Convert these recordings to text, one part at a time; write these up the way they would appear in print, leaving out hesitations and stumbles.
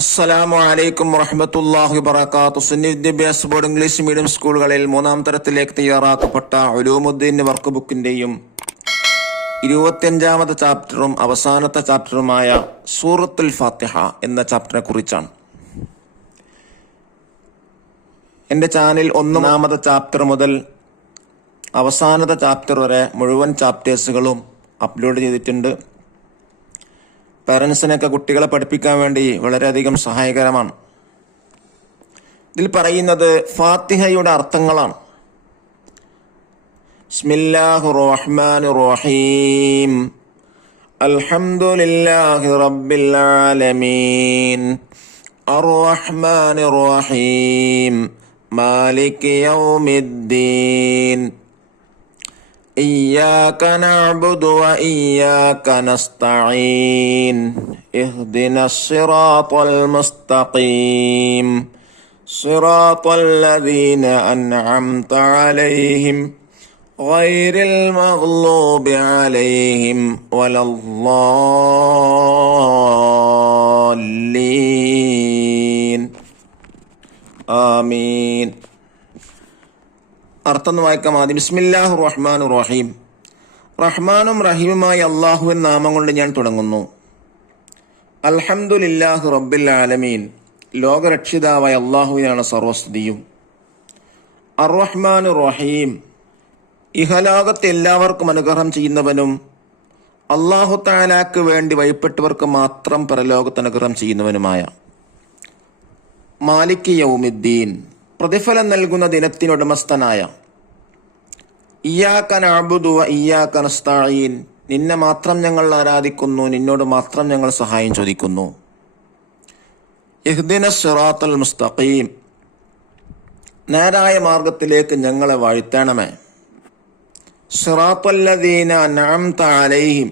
അസ്സലാമു അലൈക്കും വറഹ്മത്തുള്ളാഹി വബറകാതുഹു. സുന്നി വിദ്യാഭ്യാസ ബോർഡ് ഇംഗ്ലീഷ് മീഡിയം സ്കൂളുകളിൽ 3-ാം തരത്തിലേക്ക് തയ്യാറാക്കപ്പെട്ട ഉലൂമുദ്ദീൻ വർക്ക് ബുക്കിന്റെയും 25-ാമത്തെ ചാപ്റ്ററും അവസാനത്തെ ചാപ്റ്ററുമായ സൂറത്തുൽ ഫാത്തിഹ എന്ന ചാപ്റ്ററിനെ കുറിച്ചാണ്. എൻ്റെ ചാനൽ 1-ാമത്തെ ചാപ്റ്റർ മുതൽ അവസാനത്തെ ചാപ്റ്റർ വരെ മുഴുവൻ ചാപ്റ്റേഴ്സുകളും അപ്ലോഡ് ചെയ്തിട്ടുണ്ട്. പാരൻസിനൊക്കെ കുട്ടികളെ പഠിപ്പിക്കാൻ വേണ്ടി വളരെയധികം സഹായകരമാണ്. ഇതിൽ പറയുന്നത് ഫാത്തിഹയുടെ അർത്ഥങ്ങളാണ്. ബിസ്മില്ലാഹിർ റഹ്മാനിർ റഹീം അൽഹംദുലില്ലാഹി റബ്ബിൽ ആലമീൻ അർറഹ്മാനിർ റഹീം മാലികി യൗമിദ്ദീൻ إياك نعبد وإياك نستعين اهدنا الصراط المستقيم صراط الذين أنعمت عليهم غير المغضوب عليهم ولا الضالين آمين. അർത്ഥം വായിക്കാം. ആദ്യം ബിസ്മില്ലാഹിർ റഹ്മാനിർ റഹീം. റഹ്മാനും റഹീമുമായ അള്ളാഹുവിൻ നാമം കൊണ്ട് ഞാൻ തുടങ്ങുന്നു. അൽഹംദുലില്ലാഹി റബ്ബിൽ ആലമീൻ, ലോകരക്ഷിതാവായ അള്ളാഹുവിനാണ് സർവസ്തുതിയും. അർറഹ്മാനിർ റഹീം, ഇഹലോകത്തെ എല്ലാവർക്കും അനുഗ്രഹം ചെയ്യുന്നവനും അള്ളാഹു തആലാക്ക് വേണ്ടി വഴിപ്പെട്ടവർക്ക് മാത്രം പരലോകത്ത് അനുഗ്രഹം ചെയ്യുന്നവനുമായ. മാലിക് യൗമിദ്ദീൻ, പ്രതിഫലം നൽകുന്ന ദിനത്തിനുടമസ്ഥനായ. ഇയ്യാക നഅ്ബുദു വ ഇയ്യാക നസ്തഈൻ, നിന്നെ മാത്രം ഞങ്ങൾ ആരാധിക്കുന്നു, നിന്നോട് മാത്രം ഞങ്ങൾ സഹായം ചോദിക്കുന്നു. ഇഹ്ദിനസ് സിറാത്തൽ മുസ്തഖീം, നേരായ മാർഗത്തിലേക്ക് ഞങ്ങളെ വാഴ്ത്തണമേ. സിറാത്തല്ലദീന അൻഅംത അലൈഹിം,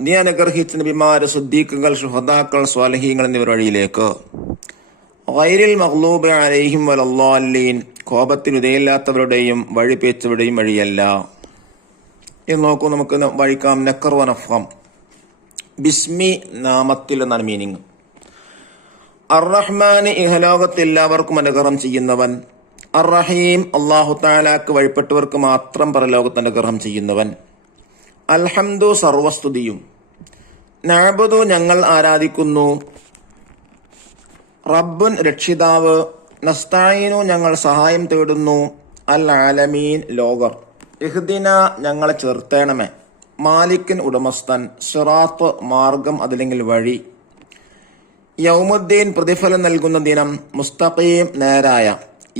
നീ അനുഗ്രഹിച്ച നബിമാര്, സിദ്ദീഖുകൾ, ശുഹദാക്കൾ, സ്വാലിഹീങ്ങൾ എന്നിവർ വഴിയിലേക്ക്. ഗൈരിൽ മഗ്ലൂബി അലൈഹിം വലദ്ദാലീൻ, കോപത്തിന് ഉദയമില്ലാത്തവരുടെയും വഴിപേച്ചവരുടെയും വഴിയല്ല. ഇത് നോക്കൂ, നമുക്ക് വായിക്കാം. നക്കർ വ നഫ്ഹം. ബിസ്മി, നാമത്തിൽ എന്നാണ് മീനിങ്. അർറഹ്മാന്, ഇഹലോകത്ത് എല്ലാവർക്കും അനുഗ്രഹം ചെയ്യുന്നവൻ. അർറഹീം, അല്ലാഹു തആലാക്ക് വഴിപ്പെട്ടവർക്ക് മാത്രം പരലോകത്ത് അനുഗ്രഹം ചെയ്യുന്നവൻ. അൽഹംദു, സർവസ്തുതിയും. നഅ്ബുദു, ഞങ്ങൾ ആരാധിക്കുന്നു. റബ്ബുൻ, രക്ഷിതാവ്. നസ്തഈനു, ഞങ്ങൾ സഹായം തേടുന്നു. അൽ ആലമീൻ, ലോകർ. ഇഹ്ദിന, ഞങ്ങളെ ചേർത്തേണമേ. മാലിക്കിൻ, ഉടമസ്ഥൻ. സിറാത്ത്, മാർഗം അതല്ലെങ്കിൽ വഴി. യൗമുദ്ദീൻ, പ്രതിഫലം നൽകുന്ന ദിനം. മുസ്തഖീം, നേരായ.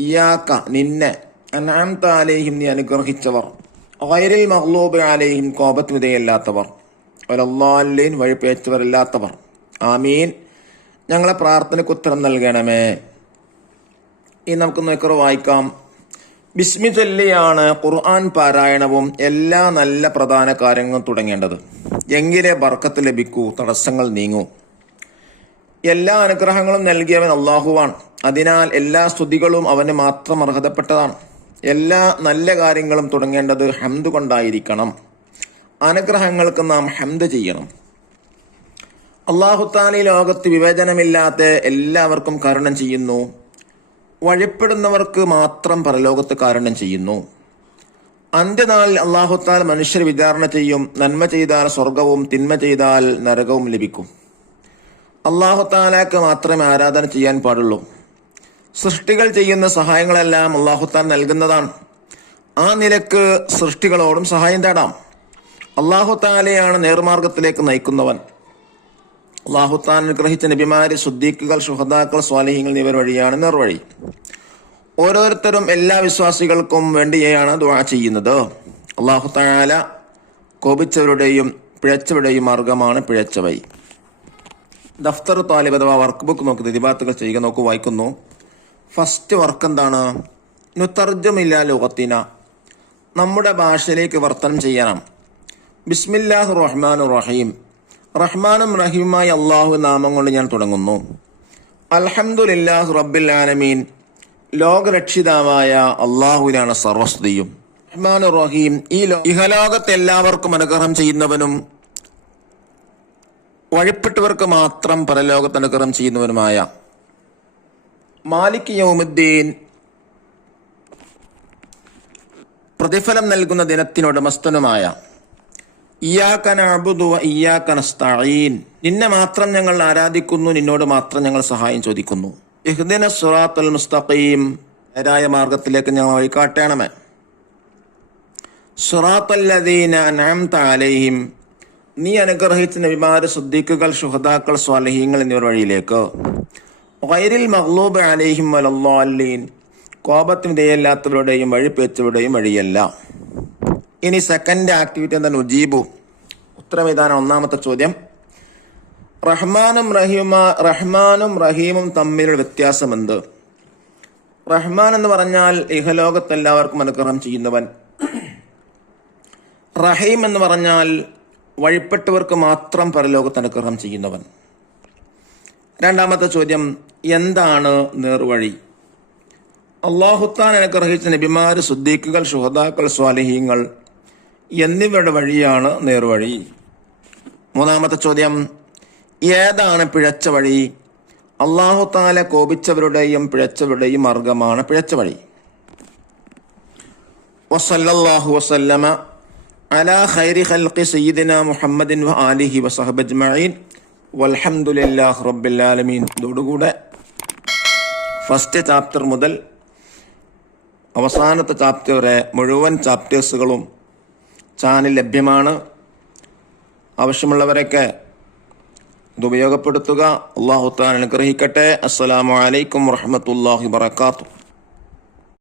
ഇയ്യാക, നിന്നെ. അൻഅംത അലൈഹിം, നീ അനുഗ്രഹിച്ചവർ. ഗൈരിൽ മഗ്ലൂബി അലൈഹിം, കോപത്തിന് വിധേയല്ലാത്തവർ. വലദ്ദാലീൻ, വഴിപേച്ചവരല്ലാത്തവർ. ആമീൻ, ഞങ്ങളെ പ്രാർത്ഥനയ്ക്ക് ഉത്തരം നൽകണമേ. ഇനി നമുക്ക് നോക്കറ വായിക്കാം. ബിസ്മി ചൊല്ലിയാണ് ഖുർആൻ പാരായണവും എല്ലാ നല്ല പ്രധാന കാര്യങ്ങളും തുടങ്ങേണ്ടത്. എങ്കിലേ ബർക്കത്ത് ലഭിക്കൂ, തടസ്സങ്ങൾ നീങ്ങൂ. എല്ലാ അനുഗ്രഹങ്ങളും നൽകിയവൻ അള്ളാഹുവാണ്. അതിനാൽ എല്ലാ സ്തുതികളും അവന് മാത്രം അർഹതപ്പെട്ടതാണ്. എല്ലാ നല്ല കാര്യങ്ങളും തുടങ്ങേണ്ടത് ഹംദ് കൊണ്ടായിരിക്കണം. അനുഗ്രഹങ്ങൾക്ക് നാം ഹംദ് ചെയ്യണം. അല്ലാഹു തആല ഈ ലോകത്ത് വിവേചനമില്ലാത്ത എല്ലാവർക്കും കാരുണ്യം ചെയ്യുന്നു. വഴിപ്പെടുന്നവർക്ക് മാത്രം പരലോകത്ത് കാരുണ്യം ചെയ്യുന്നു. അന്ത്യനാളിൽ അല്ലാഹു തആല മനുഷ്യരെ വിചാരണ ചെയ്യും. നന്മ ചെയ്താൽ സ്വർഗവും തിന്മ ചെയ്താൽ നരകവും ലഭിക്കും. അല്ലാഹു തആലക്ക് മാത്രമേ ആരാധന ചെയ്യാൻ പാടുള്ളൂ. സൃഷ്ടികൾ ചെയ്യുന്ന സഹായങ്ങളെല്ലാം അല്ലാഹു തആല നൽകുന്നതാണ്. ആ നിലക്ക് സൃഷ്ടികളോടും സഹായം തേടാം. അല്ലാഹു തആലയാണ് നേർമാർഗത്തിലേക്ക് നയിക്കുന്നവൻ. അല്ലാഹു തആല അനുഗ്രഹിച്ച നബിമാര്, സിദ്ദീഖുകൾ, ശുഹദാക്കൾ, സ്വാലിഹീങ്ങൾ എന്നിവർ വഴിയാണ് നേർവഴി. ഓരോരുത്തരും എല്ലാ വിശ്വാസികൾക്കും വേണ്ടിയാണ് ദുആ ചെയ്യുന്നത്. അല്ലാഹു തആല കോപിച്ചവരുടെയും പിഴച്ചവരുടെയും മാർഗമാണ് പിഴച്ച വഴി. ദഫ്തർ താലിബ് അഥവാ വർക്ക് ബുക്ക് നോക്കി ദിബാത്തുകൾ ചെയ്യുക. നോക്കൂ, വായിക്കുന്നു. ഫസ്റ്റ് വർക്ക് എന്താണ്? നുതർജുമില്ല ലുഗത്തിന, നമ്മുടെ ഭാഷയിലേക്ക് വർത്തനം ചെയ്യാനാണ്. ബിസ്മില്ലാഹിർ റഹ്മാനിർ റഹീം, റഹ്മാനും റഹീമായ അള്ളാഹു നാമം കൊണ്ട് ഞാൻ തുടങ്ങുന്നു. അൽഹംദുലില്ലാഹി റബ്ബിൽ ആലമീൻ, ലോകരക്ഷിതാവായ അള്ളാഹുവിനാണ് സർവസ്തുതിയും. റഹ്മാനുർ റഹീം, ഈ ഇഹലോകത്തെ എല്ലാവർക്കും അനുഗ്രഹം ചെയ്യുന്നവനും അള്ളാഹു തആല വഴിപ്പെട്ടവർക്ക് മാത്രം പരലോകത്ത് അനുഗ്രഹം ചെയ്യുന്നവൻ. അൽഹംദു, സർവസ്തുതിയും. നഅ്ബുദു, ഞങ്ങൾ ആരാധിക്കുന്നു. റബ്ബുൻ, രക്ഷിതാവ്. വഴിപ്പെട്ടവർക്ക് മാത്രം പരലോകത്ത് അനുഗ്രഹം ചെയ്യുന്നവനുമായ മാലിക് യൗമുദ്ദീൻ, പ്രതിഫലം നൽകുന്ന ദിനത്തിനുടമസ്ഥനുമായ ഇയ്യാക നഅ്ബുദു വ ഇയ്യാക നസ്തഈൻ, നിന്നെ മാത്രം ഞങ്ങൾ ആരാധിക്കുന്നു, നിന്നോട് മാത്രം ഞങ്ങൾ സഹായം ചോദിക്കുന്നു. ഇഹ്ദിനസ് സിറാത്തൽ മുസ്തഖീം, നേരായ മാർഗത്തിലേക്ക് ഞങ്ങൾ വഴികാട്ടണമേ. സിറാത്തല്ലദീന അൻഅംത അലൈഹിം, നീ അനുഗ്രഹിച്ച നബിമാർ, സിദ്ദീഖുകൾ, ശുഹദാക്കൾ, സ്വാലിഹീങ്ങൾ എന്നിവർ വഴിയിലേക്ക്. ഗൈറിൽ മഗ്ലൂബി അലൈഹിം വലദ്ദാലീൻ, കോപത്തിന് വിധേയല്ലാത്തവരുടെയും വഴിപ്പേച്ചവരുടെയും വഴിയല്ല. ഇനി സെക്കൻഡ് ആക്ടിവിറ്റി എന്താണ്? ഉജീബു, ഉത്തരം ഇതാണ്. ഒന്നാമത്തെ ചോദ്യം, റഹ്മാനും റഹീമും തമ്മിലുള്ള വ്യത്യാസം എന്ത്? റഹ്മാൻ എന്ന് പറഞ്ഞാൽ ഇഹലോകത്ത് എല്ലാവർക്കും അനുഗ്രഹം ചെയ്യുന്നവൻ. റഹീം എന്ന് പറഞ്ഞാൽ വഴിപ്പെട്ടവർക്ക് മാത്രം പരലോകത്ത് അനുഗ്രഹം ചെയ്യുന്നവൻ. രണ്ടാമത്തെ ചോദ്യം, എന്താണ് നേർവഴി? അല്ലാഹുത്താൻ അനുഗ്രഹിച്ച നബിമാർ, സിദ്ദീഖുകൾ, ശുഹദാക്കൾ, സ്വാലിഹീങ്ങൾ എന്നിവരുടെ വഴിയാണ് നേർവഴി. മൂന്നാമത്തെ ചോദ്യം, ഏതാണ് പിഴച്ച വഴി? അല്ലാഹുത്താല കോപിച്ചവരുടെയും പിഴച്ചവരുടെയും മാർഗമാണ് പിഴച്ച വഴി. വസല്ലല്ലാഹു വസല്ലമ അലാ ഖൈരി ഖൽഖി സയ്യിദിന മുഹമ്മദിൻ വ ആലിഹി വസഹബി അജ്മഈൻ വൽഹംദുലില്ലാഹി റബ്ബിൽ ആലമീൻ. ഇതോടുകൂടെ ഫസ്റ്റ് ചാപ്റ്റർ മുതൽ അവസാനത്തെ ചാപ്റ്റർ വരെ മുഴുവൻ ചാപ്റ്റേഴ്സുകളും ചാനൽ ലഭ്യമാണ്. ആവശ്യമുള്ളവരൊക്കെ ഇത് ഉപയോഗപ്പെടുത്തുക. അല്ലാഹു തആല അനുഗ്രഹിക്കട്ടെ. അസ്സലാമു അലൈക്കും വറഹ്മത്തുള്ളാഹി വബറകാതുഹു.